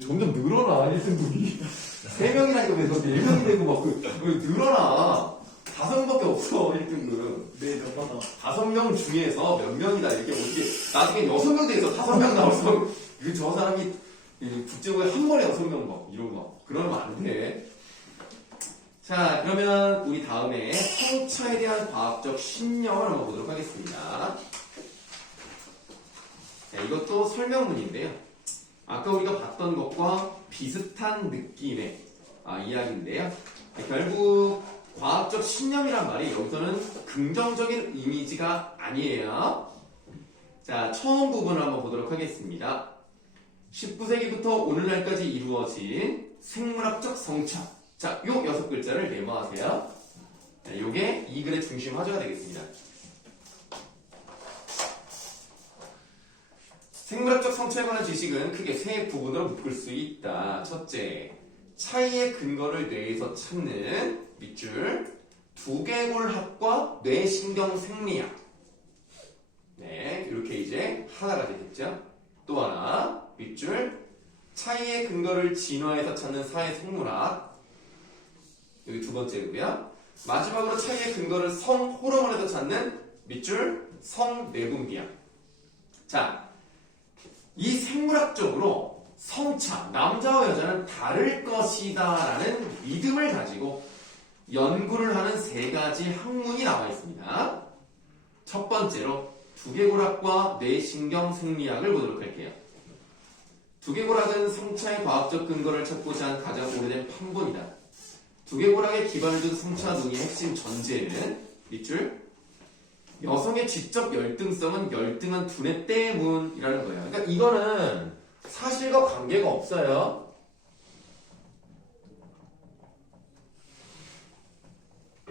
점점 늘어나 1등급이 3명이라니까 왜 4명이 되고 막 왜 늘어나 5명밖에 없어 1등급. 네, 몇 받아. 5명 중에서 몇 명이다 이렇게 어떻게 나중에 6명 돼서 5명 나왔어. 저 사람이 국제고에 한 번에 6명 막 이러고 막 그러면 안 돼. 자, 그러면 우리 다음에 성차에 대한 과학적 신념을 한번 보도록 하겠습니다. 자, 이것도 설명문인데요. 아까 우리가 봤던 것과 비슷한 느낌의 이야기인데요. 결국 과학적 신념이란 말이 여기서는 긍정적인 이미지가 아니에요. 자, 처음 부분을 한번 보도록 하겠습니다. 19세기부터 오늘날까지 이루어진 생물학적 성차. 자, 요 6글자를 메모하세요. 자, 요게 이 글의 중심 화두가 되겠습니다. 생물학적 성차에 관한 지식은 크게 세 부분으로 묶을 수 있다. 첫째, 차이의 근거를 뇌에서 찾는 밑줄 두개골학과 뇌신경생리학. 네, 이렇게 이제 하나가 되겠죠. 또 하나 밑줄 차이의 근거를 진화에서 찾는 사회생물학. 여기 두 번째고요. 마지막으로 차이의 근거를 성호르몬에서 찾는 밑줄 성내분비학. 자, 이 생물학적으로 성차, 남자와 여자는 다를 것이다 라는 믿음을 가지고 연구를 하는 3가지 학문이 나와 있습니다. 첫 번째로 두개골학과 뇌신경생리학을 보도록 할게요. 두개골학은 성차의 과학적 근거를 찾고자 한 가장 오래된 판본이다. 두개골학에 기반을 둔 성차 논의의 핵심 전제는 밑줄 여성의 지적 열등성은 열등한 두뇌 때문이라는 거예요. 그러니까 이거는 사실과 관계가 없어요.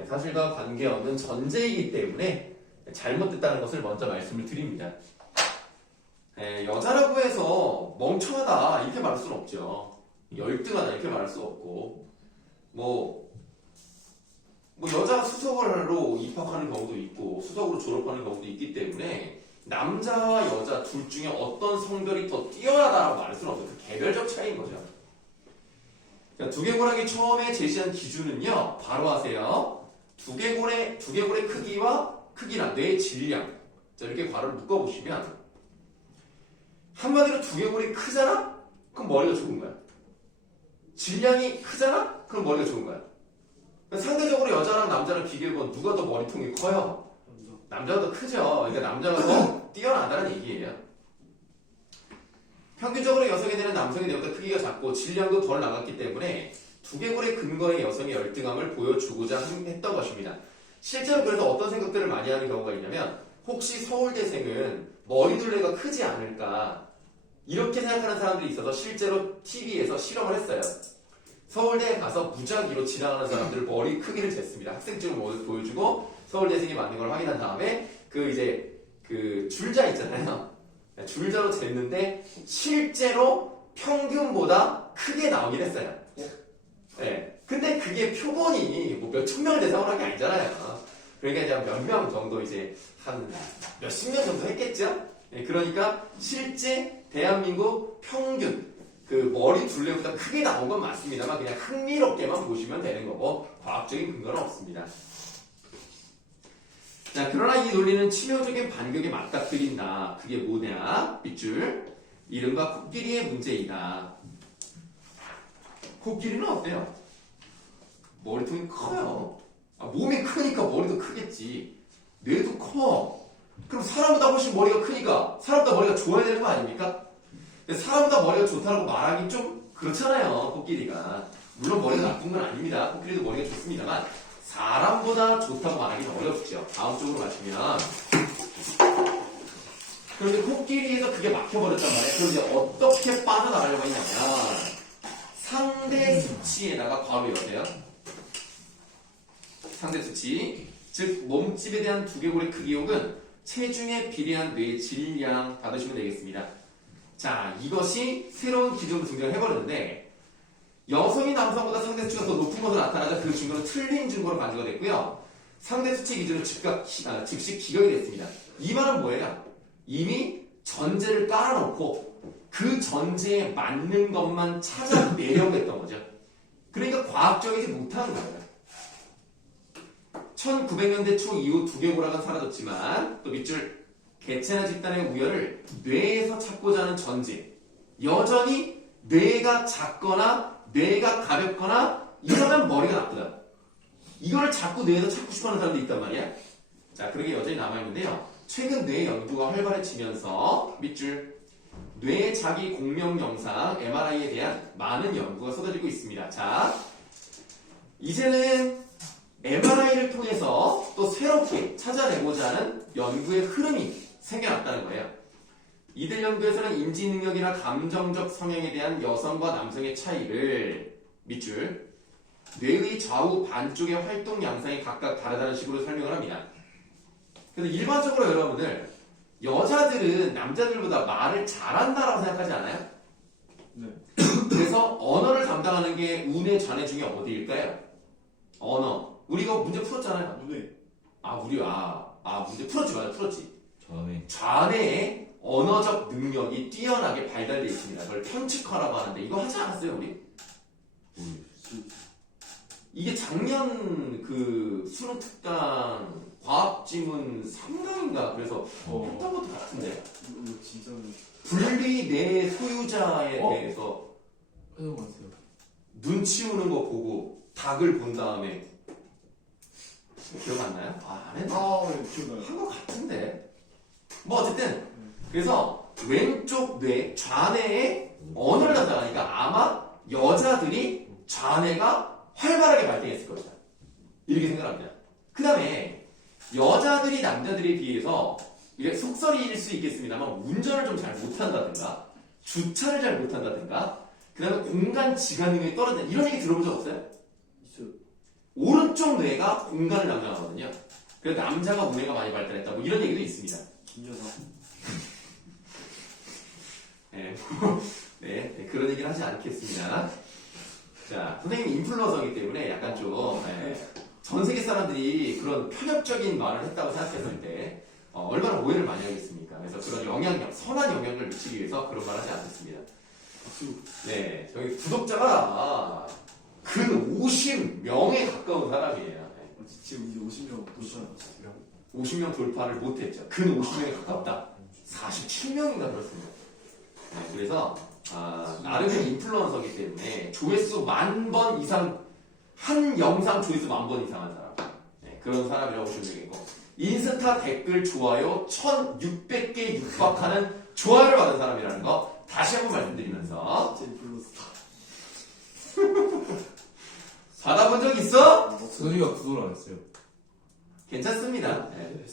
사실과 관계없는 전제이기 때문에 잘못됐다는 것을 먼저 말씀을 드립니다. 여자라고 해서 멍청하다 이렇게 말할 수는 없죠. 열등하다 이렇게 말할 수 없고 뭐 여자가 수석으로 입학하는 경우도 있고 수석으로 졸업하는 경우도 있기 때문에 남자와 여자 둘 중에 어떤 성별이 더 뛰어나다라고 말할 수는 없어요. 그 개별적 차이인 거죠. 그러니까 두개골학이 처음에 제시한 기준은요. 바로 하세요. 두개골의 크기랑 뇌의 질량. 자, 이렇게 괄호를 묶어보시면 한마디로 두개골이 크잖아? 그럼 머리가 좋은 거야. 질량이 크잖아? 그럼 머리가 좋은 거야. 상대적으로 여자랑 남자를 비교해보면 누가 더 머리통이 커요? 남자가 더 크죠. 그러니까 남자가 더 뛰어나다는 얘기예요. 평균적으로 여성에 대한 남성의 뇌보다 크기가 작고 질량도 덜 나갔기 때문에 두개골의 근거의 여성의 열등함을 보여주고자 했던 것입니다. 실제로 그래서 어떤 생각들을 많이 하는 경우가 있냐면 혹시 서울대생은 머리둘레가 크지 않을까 이렇게 생각하는 사람들이 있어서 실제로 TV에서 실험을 했어요. 서울대에 가서 무작위로 지나가는 사람들 머리 크기를 쟀습니다. 학생증을 보여주고 서울대생이 맞는 걸 확인한 다음에 그 줄자 있잖아요. 줄자로 쟀는데 실제로 평균보다 크게 나오긴 했어요. 네. 근데 그게 표본이 뭐 몇천 명을 대상으로 한 게 아니잖아요. 그러니까 이제 몇 명 정도 이제 한 몇십 명 정도 했겠죠? 네. 그러니까 실제 대한민국 평균 그 머리 둘레보다 크게 나온 건 맞습니다만 그냥 흥미롭게만 보시면 되는 거고 과학적인 근거는 없습니다. 자, 그러나 이 논리는 치명적인 반격에 맞닥뜨린다. 그게 뭐냐? 밑줄 이른바 코끼리의 문제이다. 코끼리는 어때요? 머리통이 커요. 몸이 크니까 머리도 크겠지. 뇌도 커. 그럼 사람보다 훨씬 머리가 크니까 사람보다 머리가 좋아야 되는 거 아닙니까? 사람보다 머리가 좋다고 말하기 좀 그렇잖아요. 코끼리가. 물론 머리가 나쁜 건 아닙니다. 코끼리도 머리가 좋습니다만 사람보다 좋다고 말하기는 어렵죠. 다음 쪽으로 가시면 그런데 코끼리에서 그게 막혀버렸단 말이에요. 그럼 이제 어떻게 빠져나가려고 했냐면 상대 수치에다가 괄호 여세요. 상대 수치 즉 몸집에 대한 두개골의 크기 혹은 체중에 비례한 뇌의 질량 받으시면 되겠습니다. 자, 이것이 새로운 기준으로 등장해버렸는데 여성이 남성보다 상대 수치가 더 높은 것으로 나타나자 그 증거는 틀린 증거로 간주가 됐고요. 상대 수치 기준은 즉시 기각이 됐습니다. 이 말은 뭐예요? 이미 전제를 깔아놓고 그 전제에 맞는 것만 찾아내려고 했던 거죠. 그러니까 과학적이지 못한 거예요. 1900년대 초 이후 두개골학은 사라졌지만 또 밑줄 개체나 집단의 우열을 뇌에서 찾고자 하는 전제, 여전히 뇌가 작거나 뇌가 가볍거나 이러면 머리가 나쁘다. 이거를 자꾸 뇌에서 찾고 싶어하는 사람들이 있단 말이야. 자, 그러게 여전히 남아있는데요. 최근 뇌 연구가 활발해지면서 밑줄 뇌 자기 공명 영상 MRI에 대한 많은 연구가 쏟아지고 있습니다. 자, 이제는 MRI를 통해서 또 새롭게 찾아내고자 하는 연구의 흐름이 생겨났다는 거예요. 이들 연구에서는 인지 능력이나 감정적 성향에 대한 여성과 남성의 차이를 밑줄 뇌의 좌우 반쪽의 활동 양상이 각각 다르다는 식으로 설명을 합니다. 그래서 일반적으로 여러분들 여자들은 남자들보다 말을 잘한다라고 생각하지 않아요? 네. 그래서 언어를 담당하는 게 운의 좌뇌 중에 어디일까요? 언어. 우리 이거 문제 풀었잖아요. 눈에. 문제 풀었지, 맞아, 풀었지. 전에 좌뇌의 언어적 능력이 뛰어나게 발달되어 있습니다. 그걸 편측화라고 하는데 이거 하지 않았어요, 우리? 이게 작년 그 수능 특강 과학지문 3강인가 그래서 했던 것도 같은데. 이거 진짜는. 분리 내 소유자에 대해서 해본 것 같아요. 눈치 우는 거 보고 닭을 본 다음에 기억 안 나요? 안 했나? 네, 기억나요. 한 것 같은데. 뭐 어쨌든 그래서 왼쪽 뇌 좌뇌에 언어를 담당하니까 아마 여자들이 좌뇌가 활발하게 발달했을 것이다. 이렇게 생각합니다. 그 다음에 여자들이 남자들에 비해서 이게 속설이일 수 있겠습니다만 운전을 좀 잘 못한다든가 주차를 잘 못한다든가 그 다음에 공간 지각 능력이 떨어진다 이런 얘기 들어본 적 없어요? 있어요. 오른쪽 뇌가 공간을 담당하거든요. 그래서 남자가 우뇌가 많이 발달했다 뭐 이런 얘기도 있습니다. 김여사. 네, 그런 얘기는 하지 않겠습니다. 자, 선생님이 인플루언서이기 때문에 약간 좀 전 세계 사람들이 그런 편협적인 말을 했다고 생각했을 때 얼마나 오해를 많이 하겠습니까? 그래서 그런 영향력, 선한 영향을 미치기 위해서 그런 말 하지 않겠습니다. 네, 저희 구독자가 근 50명에 가까운 사람이에요. 지금 이제 50명 도착했어요. 50명 돌파를 못했죠. 근 50명에 가깝다. 47명인가 그렇습니다. 네, 그래서 나름의 인플루언서이기 때문에 조회수 10,000번 이상 한 영상 조회수 10,000번 이상 한 사람 그런 사람이라고 보시면 되겠고 인스타 댓글 좋아요 1,600개 육박하는 좋아요를 받은 사람이라는 거 다시 한번 말씀드리면서 진짜 인플루언서다. 받아본 적 있어? 소리가 구독을 안 했어요. 괜찮습니다. 네.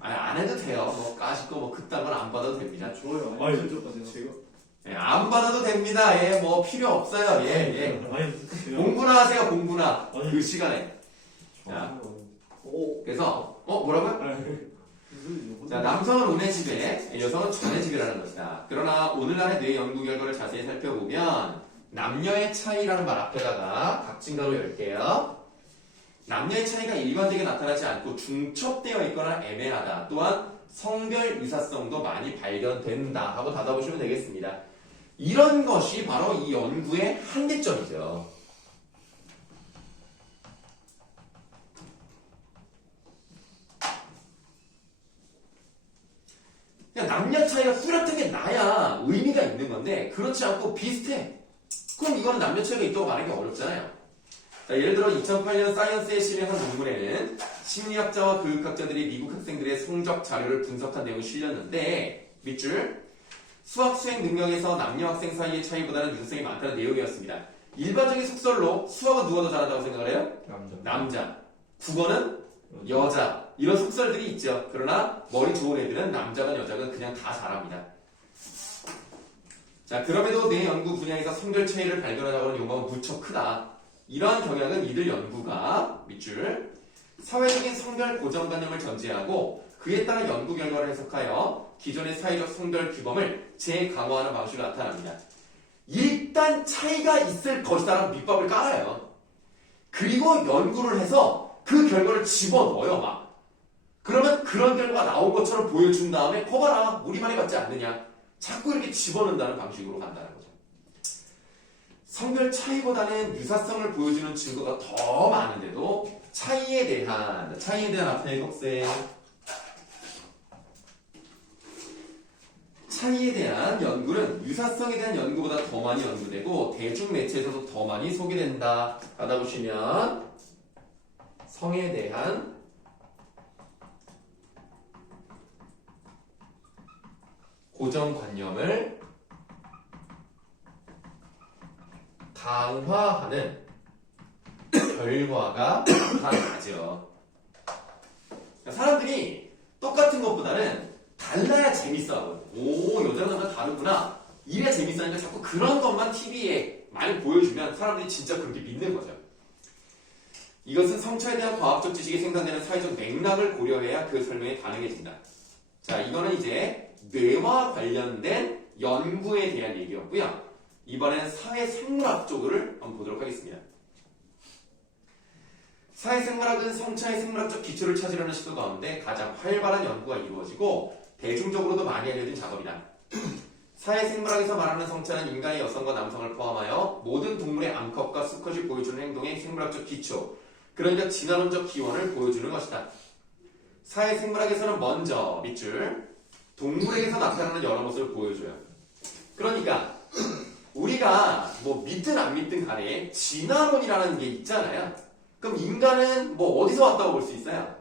안 해도 돼요. 뭐 까짓 거 그딴 건 안 받아도 됩니다. 좋아요. 아니, 제가. 네, 안 받아도 됩니다. 뭐 필요 없어요. 예. 아니, 공부나 하세요. 공부나 아니. 그 시간에. 자, 그래서 뭐라고요? 자, 남성은 운의 지배, 여성은 전의 지배라는 것이다. 그러나 오늘날의 뇌 연구 결과를 자세히 살펴보면 남녀의 차이라는 말 앞에다가 각진가로 열게요. 남녀의 차이가 일관되게 나타나지 않고 중첩되어 있거나 애매하다. 또한 성별 유사성도 많이 발견된다 하고 닫아보시면 되겠습니다. 이런 것이 바로 이 연구의 한계점이죠. 그냥 남녀 차이가 뚜렷하게 나야 의미가 있는 건데 그렇지 않고 비슷해. 그럼 이거는 남녀 차이가 있다고 말하기 어렵잖아요. 자, 예를 들어 2008년 사이언스에 실린 한 논문에는 심리학자와 교육학자들이 미국 학생들의 성적 자료를 분석한 내용이 실렸는데 밑줄 수학 수행 능력에서 남녀 학생 사이의 차이보다는 유사성이 많다는 내용이었습니다. 일반적인 속설로 수학은 누가 더 잘한다고 생각을 해요? 남자. 국어는 여자. 이런 속설들이 있죠. 그러나 머리 좋은 애들은 남자건 여자건 그냥 다 잘합니다. 자, 그럼에도 내 연구 분야에서 성별 차이를 발견하자고 하는 욕망은 무척 크다. 이러한 경향은 이들 연구가 밑줄 사회적인 성별 고정관념을 전제하고 그에 따라 연구 결과를 해석하여 기존의 사회적 성별 규범을 재강화하는 방식으로 나타납니다. 일단 차이가 있을 것이다라는 밑밥을 깔아요. 그리고 연구를 해서 그 결과를 집어넣어요 막. 그러면 그런 결과가 나온 것처럼 보여준 다음에 거봐라 우리 말이 맞지 않느냐. 자꾸 이렇게 집어넣는다는 방식으로 간다는 거죠. 성별 차이보다는 유사성을 보여주는 증거가 더 많은데도 차이에 대한 앞에 속세 차이에 대한 연구는 유사성에 대한 연구보다 더 많이 연구되고 대중매체에서도 더 많이 소개된다. 받아보시면 성에 대한 고정관념을 강화하는 결과가 나타나죠. 사람들이 똑같은 것보다는 달라야 재밌어 하거든. 오, 여자가 나 다르구나. 이래야 재밌어 하니까 자꾸 그런 것만 TV에 많이 보여주면 사람들이 진짜 그렇게 믿는 거죠. 이것은 성차에 대한 과학적 지식이 생산되는 사회적 맥락을 고려해야 그 설명이 가능해진다. 자, 이거는 이제 뇌와 관련된 연구에 대한 얘기였고요. 이번에는 사회생물학 쪽을 한번 보도록 하겠습니다. 사회생물학은 성차의 생물학적 기초를 찾으려는 시도 가운데 가장 활발한 연구가 이루어지고 대중적으로도 많이 알려진 작업이다. 사회생물학에서 말하는 성차는 인간의 여성과 남성을 포함하여 모든 동물의 암컷과 수컷이 보여주는 행동의 생물학적 기초, 그러니까 진화론적 기원을 보여주는 것이다. 사회생물학에서는 먼저 밑줄 동물에게서 나타나는 여러 모습을 보여줘요. 그러니까 우리가 뭐 믿든 안 믿든 간에 진화론이라는 게 있잖아요. 그럼 인간은 뭐 어디서 왔다고 볼 수 있어요?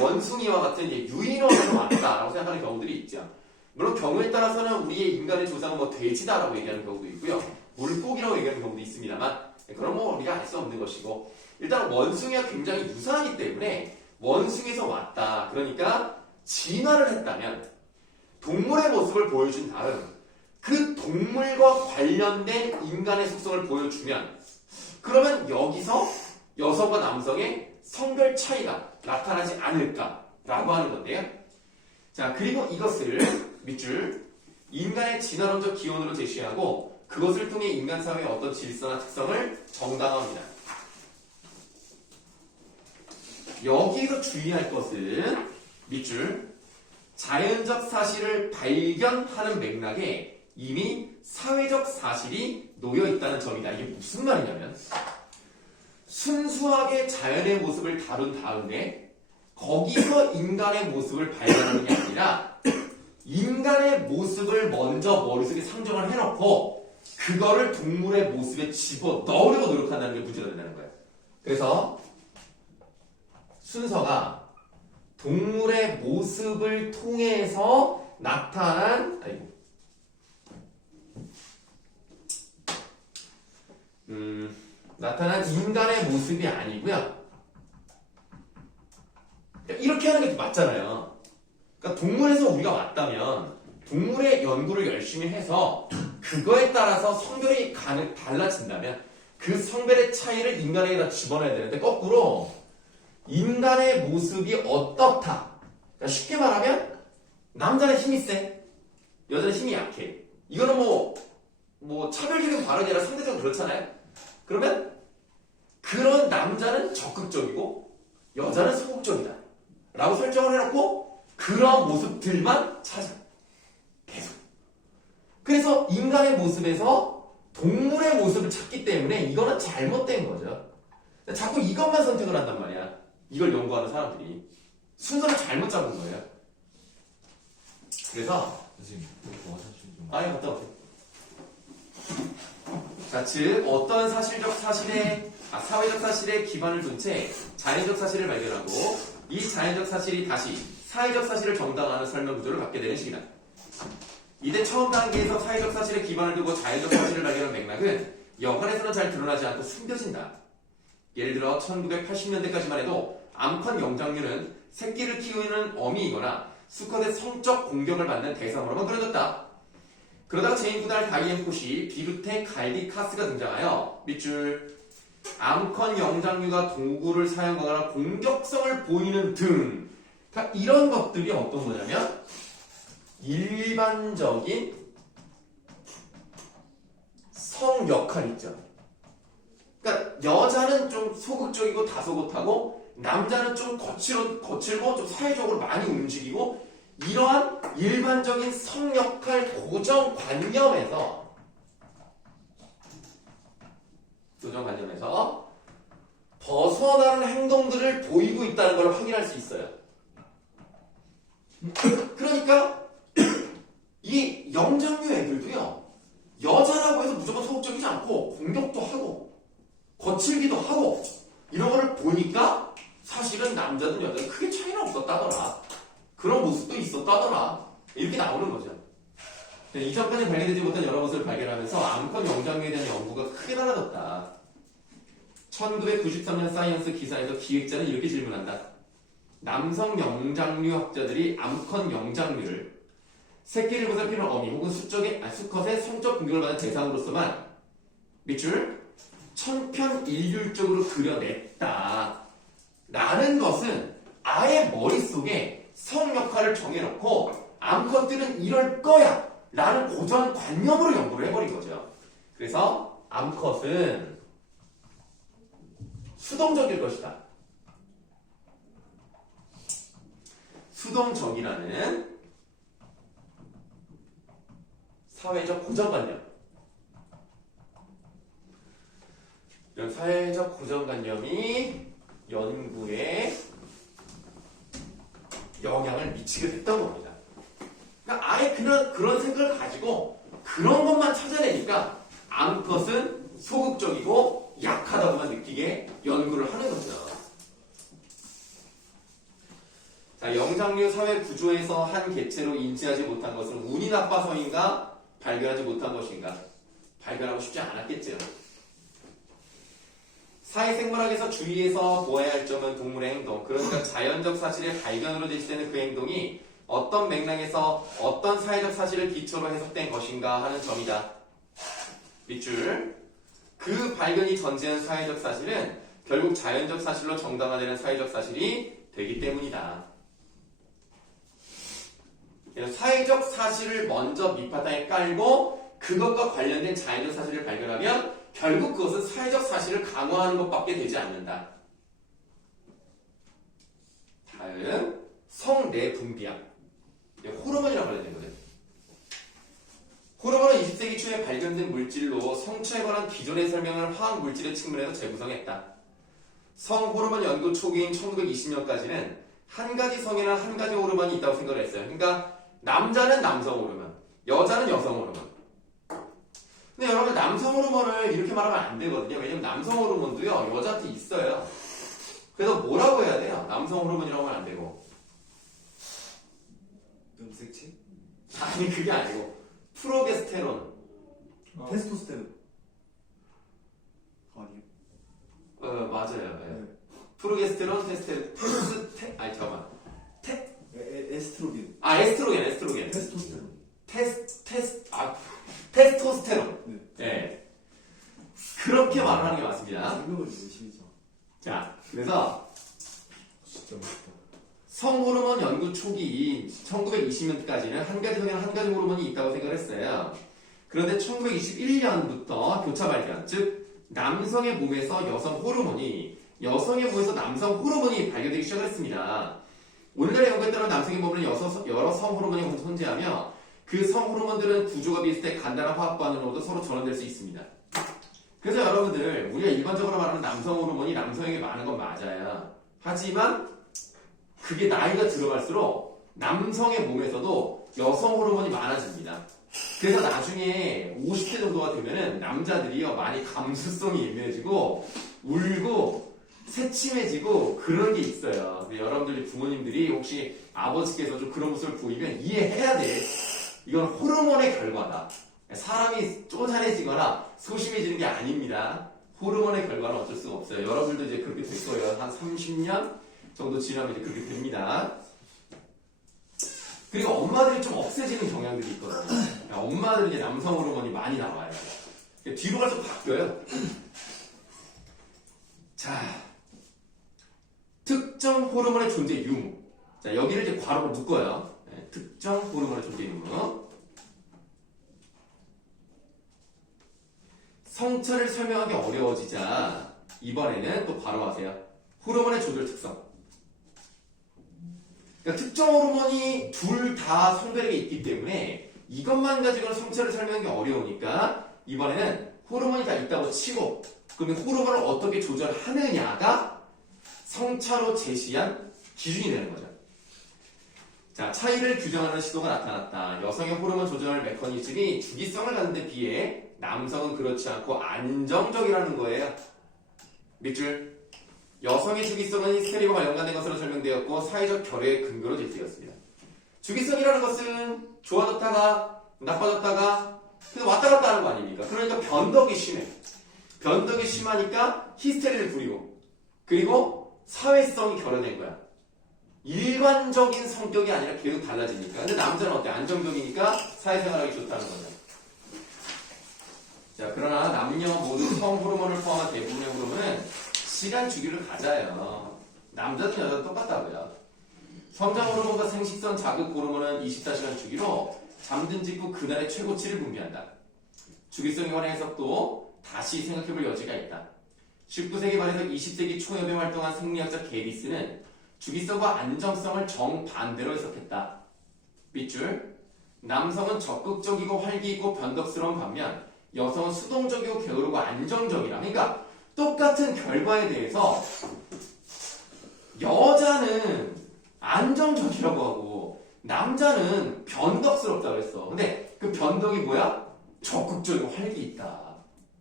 원숭이와 같은 이제 유인원에서 왔다라고 생각하는 경우들이 있죠. 물론 경우에 따라서는 우리의 인간의 조상은 뭐 돼지다라고 얘기하는 경우도 있고요. 물고기라고 얘기하는 경우도 있습니다만 그런 뭐 우리가 알 수 없는 것이고 일단 원숭이와 굉장히 유사하기 때문에 원숭이에서 왔다. 그러니까 진화를 했다면 동물의 모습을 보여준 다음 그 동물과 관련된 인간의 속성을 보여주면 그러면 여기서 여성과 남성의 성별 차이가 나타나지 않을까라고 하는 건데요. 자, 그리고 이것을 밑줄 인간의 진화론적 기원으로 제시하고 그것을 통해 인간 사회의 어떤 질서나 특성을 정당화합니다. 여기에서 주의할 것은 밑줄 자연적 사실을 발견하는 맥락에 이미 사회적 사실이 놓여 있다는 점이다. 이게 무슨 말이냐면 순수하게 자연의 모습을 다룬 다음에 거기서 인간의 모습을 발견하는 게 아니라 인간의 모습을 먼저 머릿속에 상정을 해놓고 그거를 동물의 모습에 집어 넣으려고 노력한다는 게 문제가 된다는 거예요. 그래서 순서가 동물의 모습을 통해서 나타난 나타난 인간의 모습이 아니고요. 이렇게 하는 게 맞잖아요. 그러니까 동물에서 우리가 왔다면 동물의 연구를 열심히 해서 그거에 따라서 성별이 달라진다면 그 성별의 차이를 인간에게다 집어넣어야 되는데 거꾸로 인간의 모습이 어떻다. 그러니까 쉽게 말하면 남자는 힘이 세, 여자는 힘이 약해. 이거는 뭐 차별적인 발언이 아니라 상대적으로 그렇잖아요. 그러면 그런 남자는 적극적이고 여자는 소극적이다 라고 설정을 해놓고 그런 모습들만 찾아. 계속. 그래서 인간의 모습에서 동물의 모습을 찾기 때문에 이거는 잘못된 거죠. 자꾸 이것만 선택을 한단 말이야. 이걸 연구하는 사람들이. 순서를 잘못 잡은 거예요. 그래서 선생님, 화장실 좀. 아예 갔다 오세요. 자, 즉 어떤 사회적 사실에 기반을 둔 채 자연적 사실을 발견하고 이 자연적 사실이 다시 사회적 사실을 정당화하는 설명 구조를 갖게 되는 시기다. 이때 처음 단계에서 사회적 사실에 기반을 두고 자연적 사실을 발견한 맥락은 여관에서는 잘 드러나지 않고 숨겨진다. 예를 들어 1980년대까지만 해도 암컷 영장류는 새끼를 키우는 어미이거나 수컷의 성적 공격을 받는 대상으로만 그려졌다. 그러다가 제인9달 다이앤콧이 비루테 갈디카스가 등장하여 밑줄 암컷 영장류가 도구를 사용하거나 공격성을 보이는 등 이런 것들이 어떤 거냐면 일반적인 성 역할 있죠. 그러니까 여자는 좀 소극적이고 다소곳하고 남자는 좀 거칠고 좀 사회적으로 많이 움직이고 이러한 일반적인 성역할 고정관념에서 벗어나는 행동들을 보이고 있다는 걸 확인할 수 있어요. 그러니까 이 영장류 애들도요, 여자라고 해서 무조건 소극적이지 않고 공격도 하고 거칠기도 하고 이런 거를 보니까 사실은 남자든 여자든 크게 차이는 없었다더라. 그런 모습도 있었다더라. 이렇게 나오는 거죠. 이전까지 발견되지 못한 여러 것을 발견하면서 암컷 영장류에 대한 연구가 크게 달라졌다. 1993년 사이언스 기사에서 기획자는 이렇게 질문한다. 남성 영장류 학자들이 암컷 영장류를 새끼를 보살피는 어미 혹은 수컷의 성적 공격을 받은 대상으로서만 밑줄 천편일률적으로 그려냈다. 라는 것은 아예 머릿속에 성 역할을 정해놓고 암컷들은 이럴 거야 라는 고정관념으로 연구를 해버린 거죠. 그래서 암컷은 수동적일 것이다. 수동적이라는 사회적 고정관념. 이런 사회적 고정관념이 연구에 영향을 미치게 됐던 겁니다. 그러니까 아예 그런 생각을 가지고 그런 것만 찾아내니까 암컷은 소극적이고 약하다고만 느끼게 연구를 하는 거죠. 자, 영장류 사회 구조에서 한 개체로 인지하지 못한 것은 운이 나빠서인가? 발견하지 못한 것인가? 발견하고 싶지 않았겠죠. 사회생물학에서 주의해서 보아야 할 점은 동물의 행동, 그러니까 자연적 사실의 발견으로 제시되는 그 행동이 어떤 맥락에서 어떤 사회적 사실을 기초로 해석된 것인가 하는 점이다. 밑줄. 그 발견이 전제한 사회적 사실은 결국 자연적 사실로 정당화되는 사회적 사실이 되기 때문이다. 사회적 사실을 먼저 밑바탕에 깔고 그것과 관련된 자연적 사실을 발견하면 결국 그것은 사회적 사실을 강화하는 것밖에 되지 않는다. 다음, 성내 분비약. 호르몬이라고 관련된 거죠. 호르몬은 20세기 초에 발견된 물질로 성체에 관한 기존의 설명을 화학 물질의 측면에서 재구성했다. 성호르몬 연구 초기인 1920년까지는 한 가지 성에는 한 가지 호르몬이 있다고 생각을 했어요. 그러니까 남자는 남성 호르몬, 여자는 여성 호르몬. 근데 여러분 남성 호르몬을 이렇게 말하면 안 되거든요. 왜냐면 남성 호르몬도요 여자한테 있어요. 그래서 뭐라고 해야 돼요? 남성 호르몬이라고 하면 안 되고. 염색체? 아니 그게 아니고 프로게스테론. 테스토스테론. 아니요. 맞아요. 예. 네. 프로게스테론, 아니 잠깐만. 에스트로겐. 에스트로겐. 테스토스테론. 테스토스테론. 네. 예. 그렇게 말하는 게 맞습니다. 설명을 열심히 죠. 자, 그래서 진짜 멋있다. 성호르몬 연구 초기인 1920년까지는 한 가지 성에는 한 가지 호르몬이 있다고 생각을 했어요. 그런데 1921년부터 교차 발견, 즉 남성의 몸에서 여성 호르몬이, 여성의 몸에서 남성 호르몬이 발견되기 시작을 했습니다. 오늘날의 연구에 따라 남성의 몸에는 여러 성호르몬이 존재하며 그 성호르몬들은 구조가 비슷해 간단한 화학 반응으로도 서로 전환될 수 있습니다. 그래서 여러분들, 우리가 일반적으로 말하는 남성 호르몬이 남성에게 많은 건 맞아요. 하지만 그게 나이가 들어갈수록 남성의 몸에서도 여성 호르몬이 많아집니다. 그래서 나중에 50대 정도가 되면은 남자들이요 많이 감수성이 예민해지고 울고 새침해지고 그런 게 있어요. 근데 여러분들이 부모님들이 혹시 아버지께서 좀 그런 모습을 보이면 이해해야 돼. 이건 호르몬의 결과다. 사람이 쪼잔해지거나 소심해지는 게 아닙니다. 호르몬의 결과는 어쩔 수가 없어요. 여러분들도 이제 그렇게 될 거예요. 한 30년 정도 지나면 이제 그렇게 됩니다. 그리고 엄마들이 좀 없애지는 경향들이 있거든요. 엄마들은 이제 남성 호르몬이 많이 나와요. 뒤로 갈수록 바뀌어요. 자, 특정 호르몬의 존재 유무. 자, 여기를 이제 괄호로 묶어요. 네, 특정 호르몬의 존재 유무. 성차를 설명하기 어려워지자 이번에는 또 바로 하세요. 호르몬의 조절 특성. 그러니까 그러니까 특정 호르몬이 둘 다 성별에게 있기 때문에 이것만 가지고는 성차를 설명하기 어려우니까 이번에는 호르몬이 다 있다고 치고 그러면 호르몬을 어떻게 조절하느냐가 성차로 제시한 기준이 되는 거죠. 자, 차이를 규정하는 시도가 나타났다. 여성의 호르몬 조절 메커니즘이 주기성을 갖는 데 비해 남성은 그렇지 않고 안정적이라는 거예요. 밑줄. 여성의 주기성은 히스테리와 연관된 것으로 설명되었고 사회적 결여의 근거로 제시되었습니다. 주기성이라는 것은 좋아졌다가 나빠졌다가 그래서 왔다 갔다 하는 거 아닙니까? 그러니까 변덕이 심해. 변덕이 심하니까 히스테리를 부리고 그리고 사회성이 결여된 거야. 일반적인 성격이 아니라 계속 달라지니까. 근데 남자는 어때? 안정적이니까 사회생활하기 좋다는 거죠. 자, 그러나 남녀 모두 성 호르몬을 포함한 대부분의 호르몬은 시간 주기를 가져요. 남자든 여자든 똑같다고요. 성장 호르몬과 생식선 자극 호르몬은 24시간 주기로 잠든 직후 그날의 최고치를 분비한다. 주기성에 관한 해석도 다시 생각해볼 여지가 있다. 19세기 말에서 20세기 초엽에 활동한 생리학자 게리스는 주기성과 안정성을 정반대로 해석했다. 밑줄. 남성은 적극적이고 활기있고 변덕스러운 반면 여성은 수동적이고 게으르고 안정적이라. 그러니까 똑같은 결과에 대해서 여자는 안정적이라고 하고 남자는 변덕스럽다고 했어. 근데 그 변덕이 뭐야? 적극적이고 활기있다.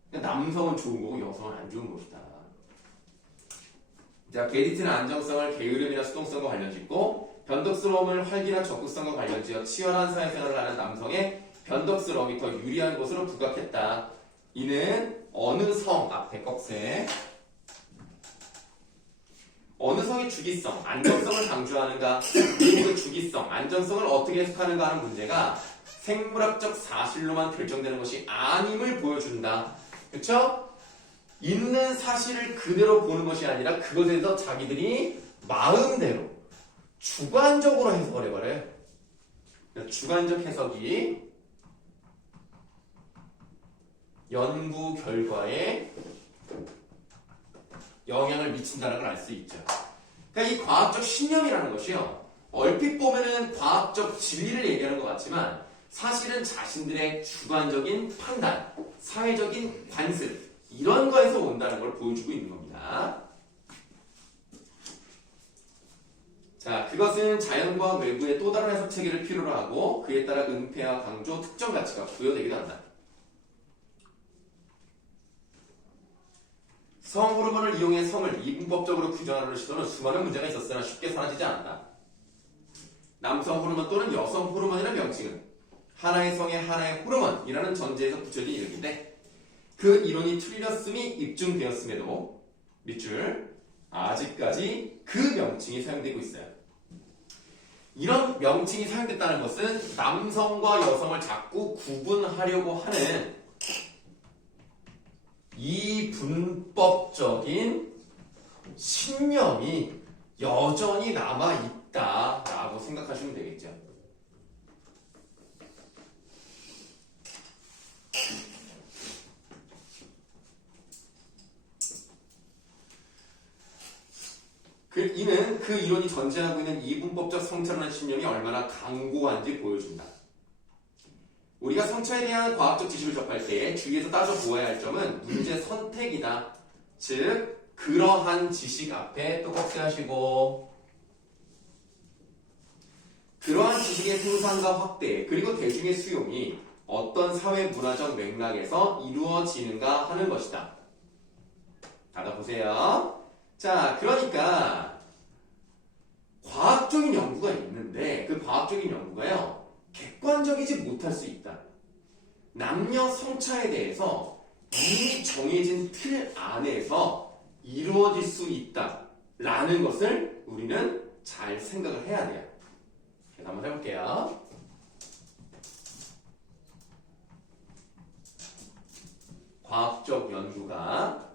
그러니까 남성은 좋은 거고 여성은 안 좋은 것이다. 자, 게리스는 안정성을 게으름이나 수동성과 관련짓고 변덕스러움을 활기나 적극성과 관련지어 치열한 사회생활을 하는 남성의 변덕스러움이 더 유리한 것으로 부각했다. 이는 어느 성 앞에 꺽쇠 어느 성의 주기성, 안정성을 강조하는가 그리고 그 주기성, 안정성을 어떻게 해석하는가 하는 문제가 생물학적 사실로만 결정되는 것이 아님을 보여준다. 그쵸? 있는 사실을 그대로 보는 것이 아니라 그것에 대해서 자기들이 마음대로 주관적으로 해석을 해버려요. 주관적 해석이 연구 결과에 영향을 미친다는 걸 알 수 있죠. 그러니까 이 과학적 신념이라는 것이요. 얼핏 보면은 과학적 진리를 얘기하는 것 같지만 사실은 자신들의 주관적인 판단, 사회적인 관습 이런 거에서 온다는 걸 보여주고 있는 겁니다. 자, 그것은 자연과학 외부의 또 다른 해석 체계를 필요로 하고 그에 따라 은폐와 강조, 특정 가치가 부여되기도 한다. 성 호르몬을 이용해 성을 이분법적으로 규정하려는 시도는 수많은 문제가 있었으나 쉽게 사라지지 않았다. 남성 호르몬 또는 여성 호르몬이라는 명칭은 하나의 성에 하나의 호르몬이라는 전제에서 붙여진 이름인데 그 이론이 틀렸음이 입증되었음에도 밑줄 아직까지 그 명칭이 사용되고 있어요. 이런 명칭이 사용됐다는 것은 남성과 여성을 자꾸 구분하려고 하는 이 분법적인 신념이 여전히 남아있다라고 생각하시면 되겠죠. 이는 그 이론이 전제하고 있는 이분법적 성찰하는 신념이 얼마나 강고한지 보여준다. 우리가 성차에 대한 과학적 지식을 접할 때 주위에서 따져보아야 할 점은 문제 선택이다. 즉 그러한 지식 앞에 또 꺽쇠하시고 그러한 지식의 생산과 확대 그리고 대중의 수용이 어떤 사회 문화적 맥락에서 이루어지는가 하는 것이다. 닫아보세요. 자, 그러니까 과학적인 연구가 있는데 그 과학적인 연구가요 객관적이지 못할 수 있다. 남녀 성차에 대해서 이미 정해진 틀 안에서 이루어질 수 있다라는 것을 우리는 잘 생각을 해야 돼요. 그래서 한번 해볼게요. 과학적 연구가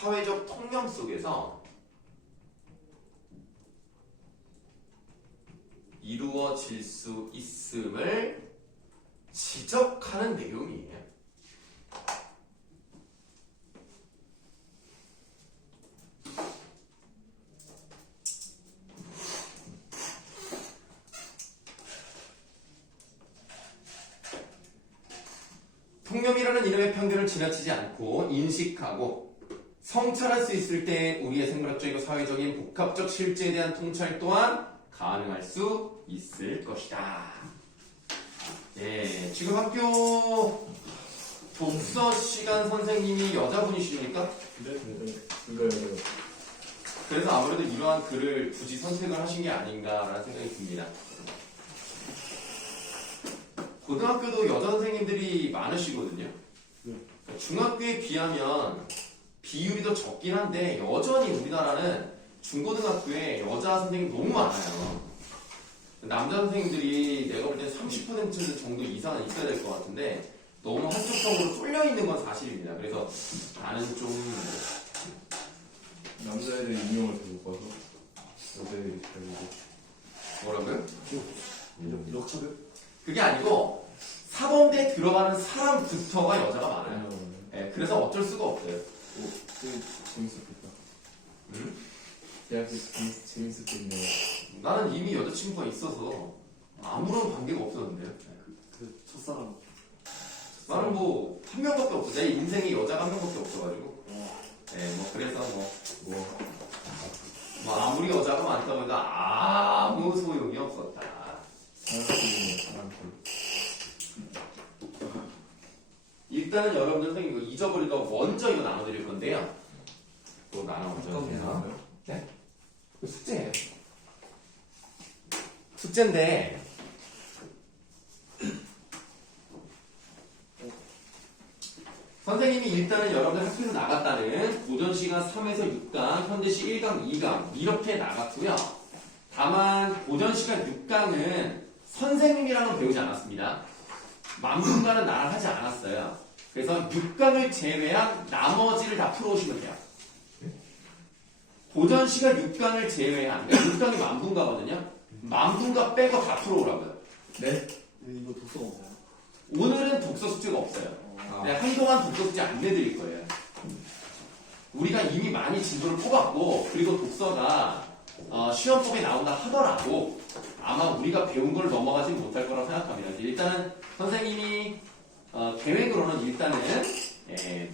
사회적 통념 속에서 이루어질 수 있음을 지적하는 내용이에요. 풍요이라는 이름의 편견을 지나치지 않고 인식하고 성찰할 수 있을 때 우리의 생물학적이고 사회적인 복합적 실제에 대한 통찰 또한 가능할 수 있을 것이다. 예, 지금 학교 독서 시간 선생님이 여자분이십니까? 이거요. 그래서 아무래도 이러한 글을 굳이 선택을 하신 게 아닌가라는 생각이 듭니다. 고등학교도 여자 선생님들이 많으시거든요. 중학교에 비하면 비율이 더 적긴 한데 여전히 우리나라는 중고등학교에 여자 선생님 너무 많아요. 남자 선생님들이 내가 볼 때 30% 정도 이상은 있어야 될 것 같은데 너무 한쪽적으로 쏠려 있는 건 사실입니다. 그래서 나는 좀 남자애들 인형을 들고 가서 여자애들이 살고. 뭐라고요? 역차별? 그게 아니고 사범대에 들어가는 사람부터가 여자가 많아요. 예, 그래서 어쩔 수가 없어요. 그 재밌었겠다. 응? 대학에서 재밌었겠네요. 나는 이미 여자친구가 있어서 아무런 관계가 없었는데요. 그 첫사랑. 나는 뭐 한 명밖에 없어. 내 인생에 여자가 한 명밖에 없어가지고. 예, 뭐 그래서 뭐 아무리 여자가 많다고 해도 아무 소용이 없었다. 사랑꾼. 일단은 여러분들 선생님 이거 잊어버릴까 먼저 이거 나눠드릴 건데요. 또 나눠보죠. 네? 그 숙제예요. 숙제인데 선생님이 일단은 여러분들 학교에서 나갔다는 고전시가 3에서 6강, 현대시 1강, 2강 이렇게 나갔고요. 다만 고전시가 6강은 선생님이랑은 배우지 않았습니다. 만분간은 나랑 하지 않았어요. 그래서 6강을 제외한 나머지를 다 풀어오시면 돼요. 고전시가 6강을 제외한, 그러니까 6강이 만분가거든요. 만분가 빼고 다 풀어오라고요. 네? 이거 독서가 없나요? 오늘은 독서 숙제가 없어요. 네, 한동안 독서 숙제 안 내드릴 거예요. 우리가 이미 많이 진도를 뽑았고, 그리고 독서가 시험법에 나온다 하더라도 아마 우리가 배운 걸 넘어가지 못할 거라고 생각합니다. 일단은 선생님이 계획으로는 일단은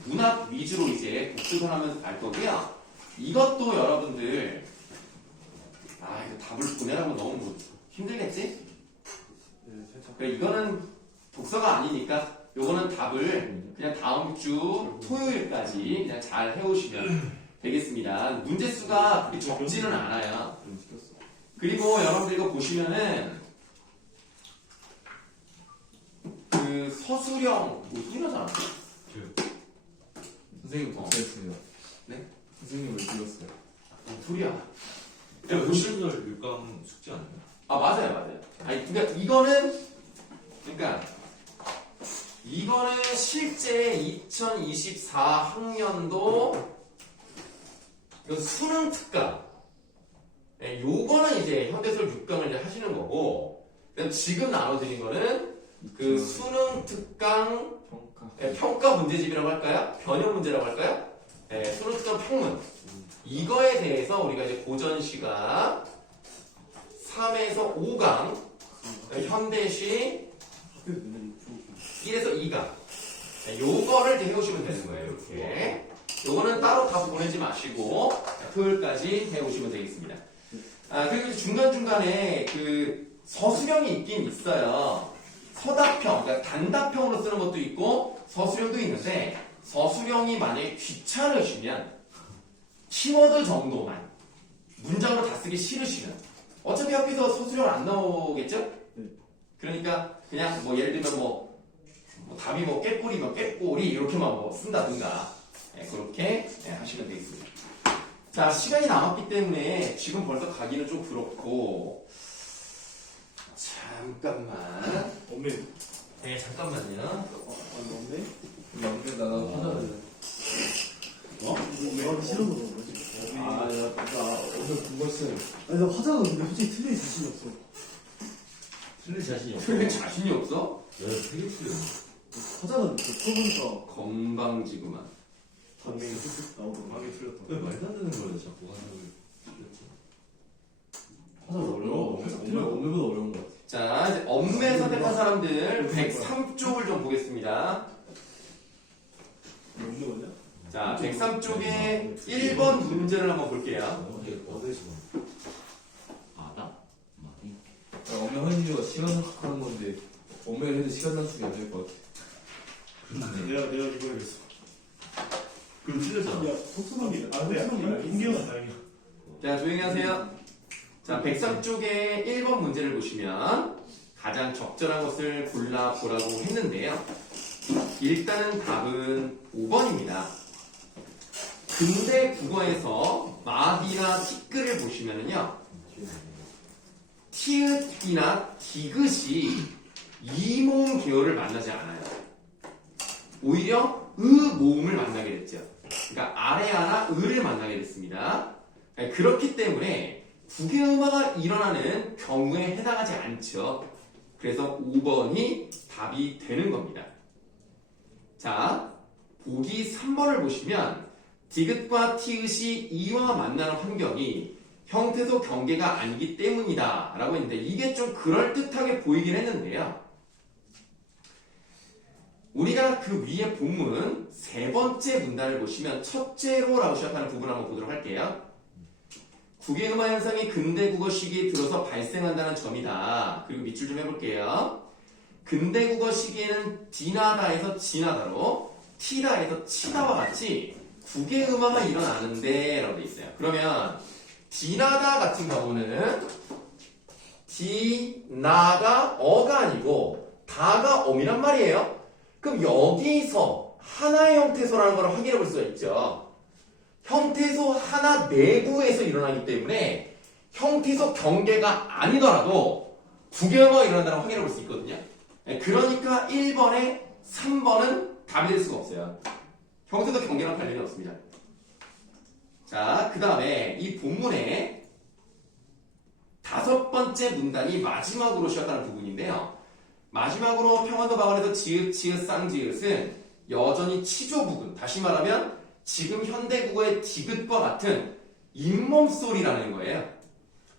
문학 위주로 이제 독서를 하면서 갈 거고요. 이것도 여러분들 이거 답을 보내라면 너무 힘들겠지? 네, 살짝. 그래, 이거는 독서가 아니니까 요거는 답을 그냥 다음 주 토요일까지 그냥 잘 해오시면 되겠습니다. 문제 수가 그렇게 적지는 않아요. 그리고 여러분들 이거 보시면은 그 서술형 뭐 이러잖아. 선생님 독서했습니다. 네? 선생님을 찍었어요. 둘이야. 야, 시절 6강 숙제 아니에요? 아 맞아요. 아니 그러니까 이거는 실제 2024 학년도 이건 수능 특강. 요거는 이제 현대술 6강을 이제 하시는 거고, 그다음 지금 나눠드린 거는 그 수능 특강 평가 문제집이라고 할까요? 변형 문제라고 할까요? 수능 특강 평문. 이거에 대해서 우리가 이제 고전시가 3에서 5강, 현대시 1에서 2강. 요거를 이제 해오시면 되는 거예요. 이렇게. 요거는 따로 다 보내지 마시고 토요일까지 해오시면 되겠습니다. 그리고 중간중간에 그 서술형이 있긴 있어요. 서답형, 그러니까 단답형으로 쓰는 것도 있고 서술형도 있는데 서술형이 만약에 귀찮으시면 키워드 정도만 문장으로 다 쓰기 싫으시면 어차피 학교에서 서술형 안 나오겠죠? 그러니까 그냥 뭐 예를 들면 뭐 답이 뭐 깨꼬리면 깨꼬리 이렇게만 뭐 쓴다든가 그렇게 하시면 되겠습니다. 자, 시간이 남았기 때문에 지금 벌써 가기는 좀 그렇고 잠깐만. 엄매. 네, 잠깐만요. 엄매? 남들 나가서 화장을. 이거 하기 싫어서 그런 거지. 나 오늘 궁금했어요. 아니 나 화장은 근데 솔직히 틀릴 자신이 없어. 틀릴 자신이 없어. 틀릴 자신이 없어? 야, 되게 틀려. 화장은 써보니까 건방지구만. 단명이 쓱쓱 나오더라고. 하기 틀렸다. 왜 말도 안 되는 걸 자꾸 화장을 틀렸지? 화장 어려워. 정말 오늘보다 어려운 것 같아. 자, 이제 엄매 선택한 사람들 103쪽을 좀 보겠습니다. 없는 거냐? 자, 103쪽에 1번 문제를 한번 볼게요. 어디서? 나? 엄마 현주가 시간 단축하는 건데 엄마를 해도 시간 단축이 안 될 것 같아. 내가 이거 해줬어. 그럼 틀렸잖아. 야, 속수범이다. 아, 속수범이다. 인기가 다행이야. 자, 조용히 하세요. 자, 103쪽에 1번 문제를 보시면 가장 적절한 것을 골라보라고 했는데요. 일단은 답은 5번입니다. 근대 국어에서 마디나 티끌을 보시면은요, 티읕이나 디귿이 이모음 계열을 만나지 않아요. 오히려 모음을 만나게 됐죠. 그러니까 아래 하나 을을 만나게 됐습니다. 그렇기 때문에 국외음화가 일어나는 경우에 해당하지 않죠. 그래서 5번이 답이 되는 겁니다. 자, 보기 3번을 보시면 디귿과 티읕이 이와 만나는 환경이 형태소 경계가 아니기 때문이다 라고 했는데 이게 좀 그럴듯하게 보이긴 했는데요. 우리가 그 위에 본문 세 번째 문단을 보시면 첫째로 라고 시작하는 부분을 한번 보도록 할게요. 국외음화 현상이 근대 국어 시기에 들어서 발생한다는 점이다. 그리고 밑줄 좀 해볼게요. 근대 국어 시기에는 디나다에서 지나다로 티다에서 치다와 같이 국외음화가 일어나는데 라고 돼 있어요. 그러면 디나다 같은 경우는 디나가 어가 아니고 다가 엄이란 말이에요. 그럼 여기서 하나의 형태소라는 걸 확인해 볼 수가 있죠. 형태소 하나 내부에서 일어나기 때문에 형태소 경계가 아니더라도 국외음화가 일어난다는 걸 확인해 볼 수 있거든요. 그러니까 1번에 3번은 답이 될 수가 없어요. 형태소 경계랑 관련이 없습니다. 자, 그 다음에 이 본문의 5번째 문단이 마지막으로 시작하는 부분인데요. 마지막으로 평안도 방언에서 지읒, 치읒, 쌍지읒은 여전히 치조 부분, 다시 말하면 지금 현대국어의 디귿과 같은 잇몸 소리라는 거예요.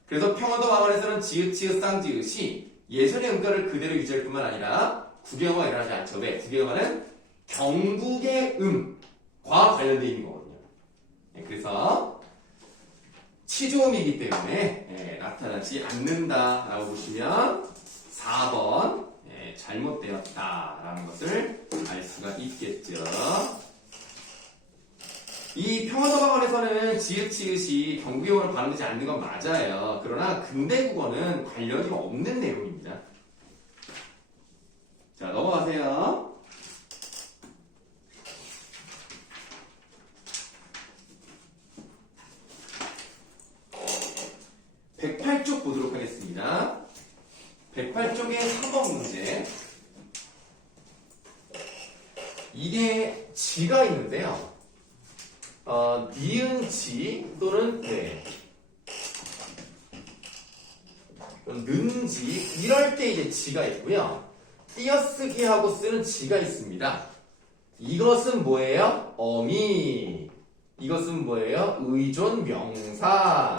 그래서 평안도 방언에서는 지읒, 치읒, 쌍지읒이 예전의 음가를 그대로 유지할 뿐만 아니라 국외음화가 일어나지 않죠. 왜? 국외음화는 경국의 음과 관련되어 있는 거거든요. 그래서 치조음이기 때문에 나타나지 않는다라고 보시면 4번 잘못되었다라는 것을 알 수가 있겠죠. 이 평안도 방언에서는 지읒, 치읒이 경국의어로 발음되지 않는 건 맞아요. 그러나 근대 국어는 관련이 없는 내용입니다. 자, 넘어가세요. (108쪽) 보도록 하겠습니다. 108쪽의 4번 문제. 이게 지가 있는데요. 니은 지 또는 는지 이럴 때 이제 지가 있고요. 띄어쓰기하고 쓰는 지가 있습니다. 이것은 뭐예요? 어미. 이것은 뭐예요? 의존 명사.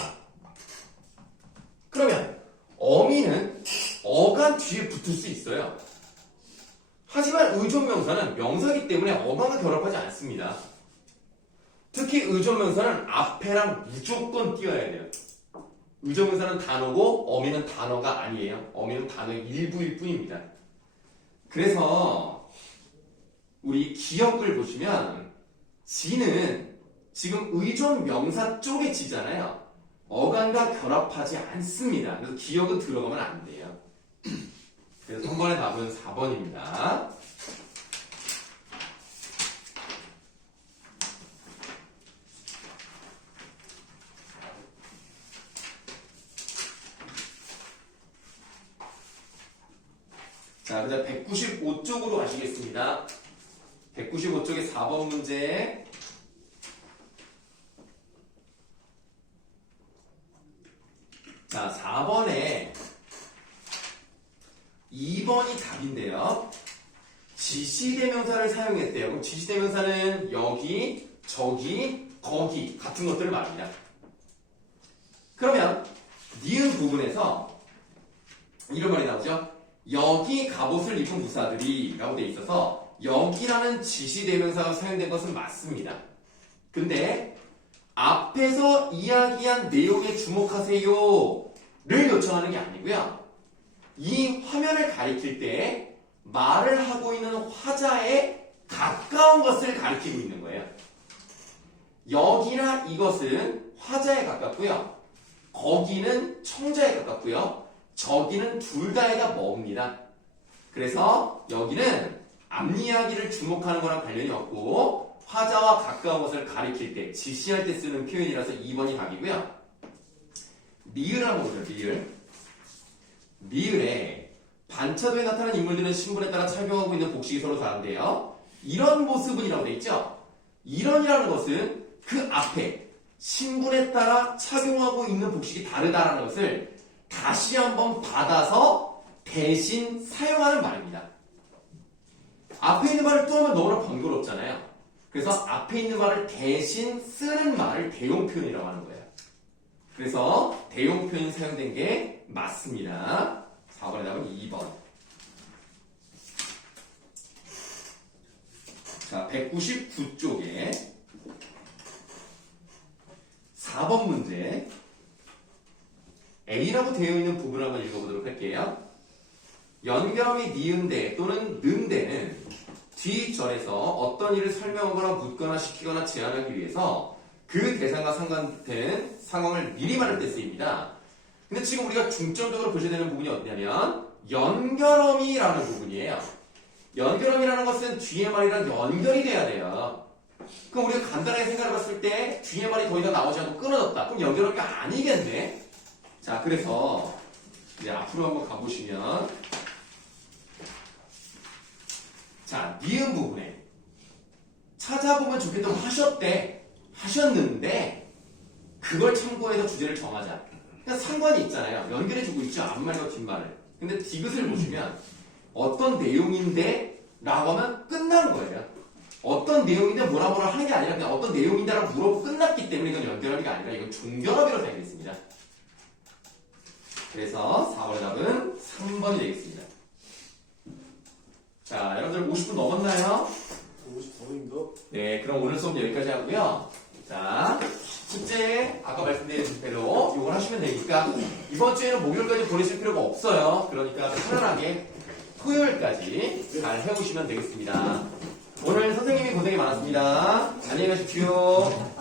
그러면 어미는 어가 뒤에 붙을 수 있어요. 하지만 의존명사는 명사이기 때문에 어감과 결합하지 않습니다. 특히 의존명사는 앞에랑 무조건 띄어야 돼요. 의존명사는 단어고 어미는 단어가 아니에요. 어미는 단어의 일부일 뿐입니다. 그래서 우리 기억을 보시면 지는 지금 의존명사 쪽에 지잖아요. 어감과 결합하지 않습니다. 그래서 기억은 들어가면 안 돼요. 그래서 3번의 답은 4번입니다. 자, 그 다음 195쪽으로 가시겠습니다. 195쪽의 4번 문제. 자, 4번에 2번이 답인데요. 지시대명사를 사용했대요. 그럼 지시대명사는 여기, 저기, 거기 같은 것들을 말합니다. 그러면 니은 부분에서 이런 말이 나오죠. 여기 갑옷을 입은 무사들이 라고 돼 있어서 여기라는 지시대명사가 사용된 것은 맞습니다. 근데 앞에서 이야기한 내용에 주목하세요를 요청하는 게 아니고요. 이 화면을 가리킬 때 말을 하고 있는 화자에 가까운 것을 가리키고 있는 거예요. 여기나 이것은 화자에 가깝고요. 거기는 청자에 가깝고요. 저기는 둘 다에다 멉니다. 그래서 여기는 앞이야기를 주목하는 거랑 관련이 없고 화자와 가까운 것을 가리킬 때, 지시할 때 쓰는 표현이라서 2번이 답이고요. 미을 한번 보죠. 미을에 반차도에 나타난 인물들은 신분에 따라 착용하고 있는 복식이 서로 다른데요. 이런 모습은이라고 돼 있죠. 이런이라는 것은 그 앞에 신분에 따라 착용하고 있는 복식이 다르다라는 것을 다시 한번 받아서 대신 사용하는 말입니다. 앞에 있는 말을 또 하면 너무나 번거롭잖아요. 그래서 앞에 있는 말을 대신 쓰는 말을 대용표현이라고 하는 거예요. 그래서 대용표현 사용된 게 맞습니다. 4번에 답은 2번. 자, 199쪽에 4번 문제 A라고 되어 있는 부분을 한번 읽어보도록 할게요. 연결음이 니은데 또는 는데는 뒷절에서 어떤 일을 설명하거나 묻거나 시키거나 제안하기 위해서 그 대상과 상관되는 상황을 미리 말할 때 쓰입니다. 근데 지금 우리가 중점적으로 보셔야 되는 부분이 어디냐면 연결음이라는 부분이에요. 연결음이라는 것은 뒤에 말이랑 연결이 돼야 돼요. 그럼 우리가 간단하게 생각해 봤을 때 뒤에 말이 더 이상 나오지 않고 끊어졌다. 그럼 연결음이 아니겠네. 자, 그래서 이제 앞으로 한번 가보시면 자, 니은 부분에 찾아보면 좋겠다고 하셨는데 그걸 참고해서 주제를 정하자. 그러니까 상관이 있잖아요. 연결해주고 있죠. 앞말과 뒷말을. 근데 디귿을 보시면 어떤 내용인데 라고 하면 끝난 거예요. 어떤 내용인데 뭐라 하는 게 아니라 그냥 어떤 내용인데 라고 물어보고 끝났기 때문에 이건 연결합이가 아니라 이건 종결합이라고 되어있습니다. 그래서 4번의 답은 3번이 되겠습니다. 자, 여러분들 50분 넘었나요? 54분인가? 네, 그럼 오늘 수업 여기까지 하고요. 자, 숙제 아까 말씀드린 대로 이걸 하시면 되니까 이번 주에는 목요일까지 보내실 필요가 없어요. 그러니까 편안하게 토요일까지 잘 해오시면 되겠습니다. 오늘 선생님이 고생이 많았습니다. 안녕히 가십시오.